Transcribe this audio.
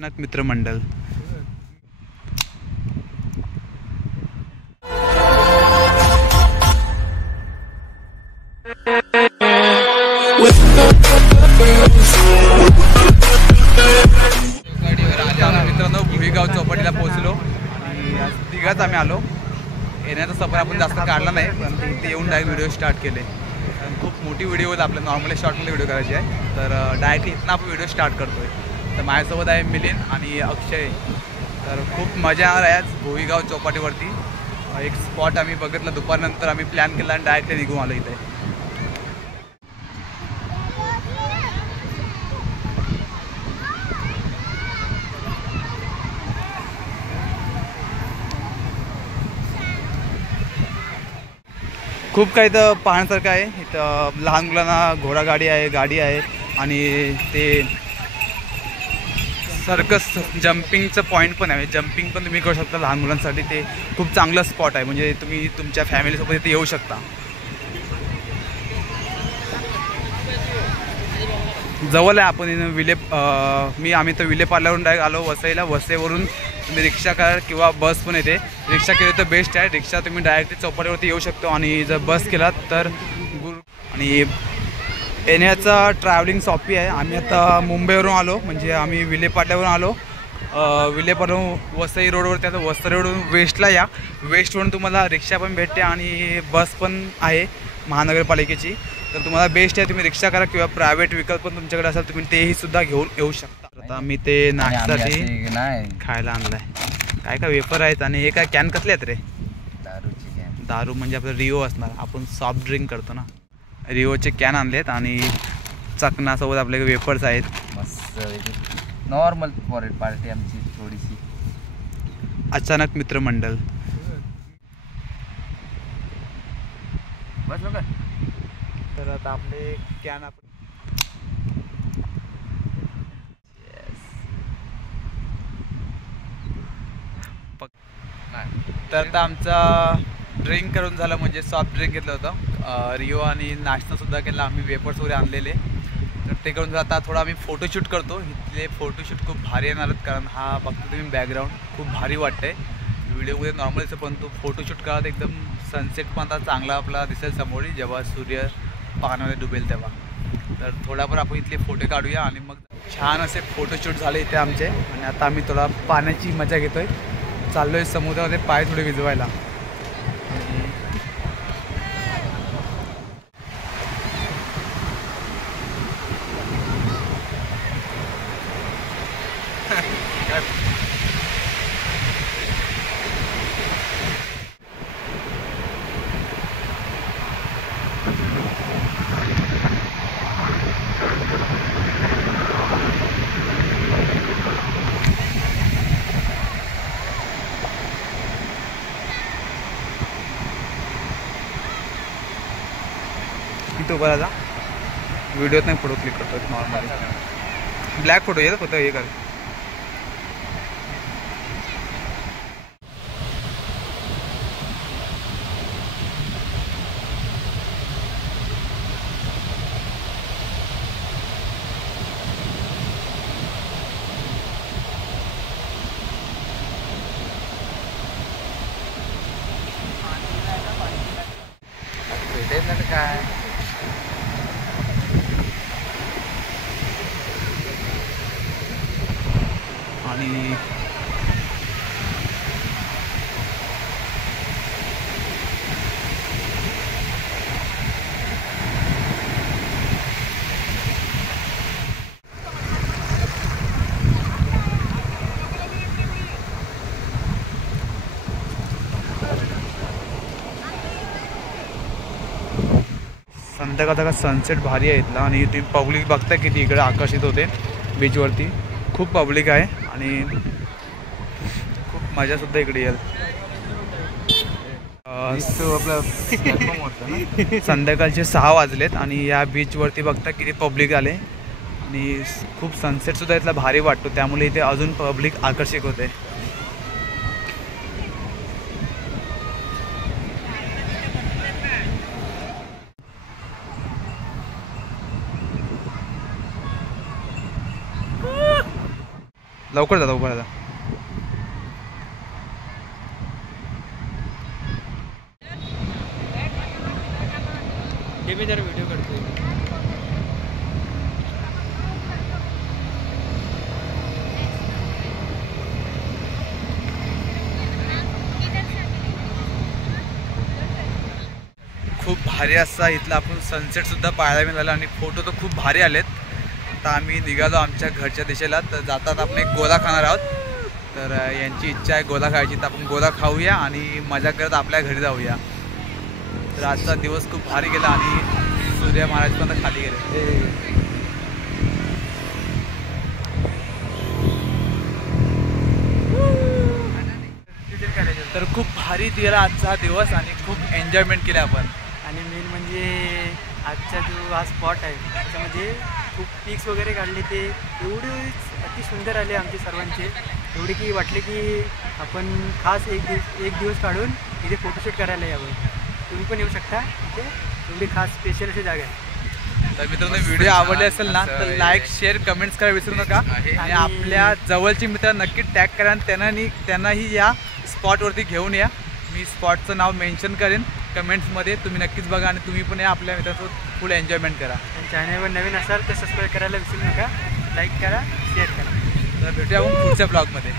अचानक मित्रमंडळ गाडीवर आले मित्रांनो, भुईगाव चौपाटीला पोहोचलो आणि आज तिघाच आम्ही आलो. येण्याचा सफर आपण जास्त काढला नाही, पण इथे येऊन डायरेक्ट व्हिडिओ स्टार्ट केले. खूप मोठी व्हिडिओ होती, आपल्या नॉर्मली शॉर्टमध्ये व्हिडिओ करायची आहे, तर डायरेक्ट इथनं आपण व्हिडिओ स्टार्ट करतोय. तर माझ्यासोबत आहे मिलिंद आणि अक्षय. तर खूप मजा येणार आहे आज भुईगाव चौपाटीवरती. एक स्पॉट आम्ही बघितलं, दुपारनंतर आम्ही प्लॅन केला आणि डायरेक्ट निघून आलो इथे. खूप काही तर पाहण्यासारखं आहे इथं. लहान मुलांना घोडागाडी आहे, गाडी आहे आणि ते सर्कस जम्पिंगचं पॉईंट पण आहे. जम्पिंग पण तुम्ही करू शकता लहान मुलांसाठी. ते खूप चांगलं स्पॉट आहे, म्हणजे तुम्ही तुमच्या फॅमिलीसोबत इथे येऊ शकता. जवळ आहे. आपण आम्ही तर विलेपार्ल्यावरून डायरेक्ट आलो वसईला. वसईवरून तुम्ही रिक्षा करा किंवा बस पण येते. रिक्षा केली तर बेस्ट आहे. रिक्षा तुम्ही डायरेक्ट चौपाटीवरती येऊ शकतो आणि जर बस केलात तर आणि येण्याचा ट्रॅव्हलिंग सोपी आहे. आम्ही आता मुंबईवरून आलो, म्हणजे आम्ही विलेपार्ल्यावरून आलो. विलेपार्ल्यावरून वसई रोडवरती. आता वसई रोडवरून वेस्टला या. वेस्टवरून तुम्हाला रिक्षा पण भेटते आणि बस पण आहे महानगरपालिकेची. तर तुम्हाला बेस्ट आहे, तुम्ही रिक्षा करा किंवा प्रायव्हेट व्हेकल पण तुमच्याकडे असेल, तुम्ही तेही सुद्धा घेऊन येऊ शकता. आता आम्ही ते नाश्त्यासाठी खायला आणलाय. काय काय वेफर आहेत आणि हे काय कॅन कसले आहेत रे? दारूची कॅन. दारू म्हणजे आपलं रिओ असणार. आपण सॉफ्ट ड्रिंक करतो ना, रिओचे कॅन आणलेत आणि चकनासोबत आपले वेफर्स आहेत. मस्त नॉर्मल पार्टी आमची थोडीशी. अचानक मित्रमंडळ. बस बघा. तर आता आपले कॅन आपण तर आता आमचा ड्रिंक करून झालं, म्हणजे सॉफ्ट ड्रिंक घेतलं होतं रिओ आणि नाश्तासुद्धा केला आम्ही. वेपर्स वगैरे आणलेले. तर ते करून आता थोडा आम्ही फोटोशूट करतो. इथले फोटोशूट खूप भारी येणार आहेत, कारण हा बघतो तुम्ही बॅकग्राऊंड खूप भारी वाटतंय. व्हिडिओमध्ये नॉर्मल दिसतं, पण तो फोटोशूट करा एकदम सनसेट पण आता चांगला आपला दिसेल समोर जेव्हा सूर्य पाण्यामध्ये डुबेल तेव्हा. तर थोडाफार आपण इथले फोटो काढूया आणि मग छान असे फोटोशूट झाले इथे आमचे. आणि आता आम्ही थोडा पाण्याची मजा घेतोय. चाललोय समुद्रामध्ये पाय थोडे भिजवायला. तो बराचा व्हिडिओत नाही, फोटो क्लिक करतो नॉर्मली. ब्लॅक फोटो येतो फक्त हे कर. काय आणि संध्याकाळचा सनसेट भारी आहे इथला. आणि ती पब्लिक बघताय किती इकडे आकर्षित होते बीचवरती. खूप पब्लिक आहे आणि खूप मजासुद्धा इकडे येईल. संध्याकाळचे 6 वाजलेत आणि या बीचवरती बघता किती पब्लिक आले आणि खूप सनसेटसुद्धा इथला भारी वाटतो, त्यामुळे इथे अजून पब्लिक आकर्षित होते. लवकर जा लवकर जा. हे मी जरा व्हिडिओ करतोय. खूप भारी असा इथला आपण सनसेटसुद्धा पाहायला मिळाला आणि फोटो तर खूप भारी आलेत. आता आम्ही निघालो आमच्या घरच्या दिशेला. तर जातात आपण एक गोला खाणार आहोत. तर यांची इच्छा आहे गोला खायची, तर आपण गोला खाऊया आणि मजा करत आपल्या घरी जाऊया. तर आजचा दिवस खूप भारी गेला आणि सूर्य महाराज पण खाली गेले. तर खूप भारी गेला आजचा दिवस आणि खूप एन्जॉयमेंट केलं आपण. आणि मेन म्हणजे आजचा जो हा स्पॉट आहे त्याच्यामध्ये खूप पिक्स वगैरे काढले. ते एवढे अति सुंदर आले आमचे सर्वांचे, एवढे की वाटले की आपण खास एक दिवस काढून इथे फोटोशूट करायला यावं. तुम्ही पण येऊ शकता. इथे एवढी खास स्पेशल अशी जागा आहे. तर मित्रांनो व्हिडिओ आवडले असेल ना तर लाईक शेअर कमेंट्स करायला विसरू नका आणि आपल्या जवळची मित्र नक्की टॅग करा आणि त्यांनाही या स्पॉटवरती घेऊन या. मी स्पॉटचं नाव मेन्शन करेन कमेंट्समध्ये. तुम्ही नक्कीच बघा आणि तुम्ही पण या आपल्या मित्रांसोबत फुल एन्जॉयमेंट करा. चॅनलवर नवीन असाल तर सबस्क्राईब करायला विसरू नका. लाईक करा, शेअर करा. तर भेटूया आपण पुढच्या ब्लॉगमध्ये.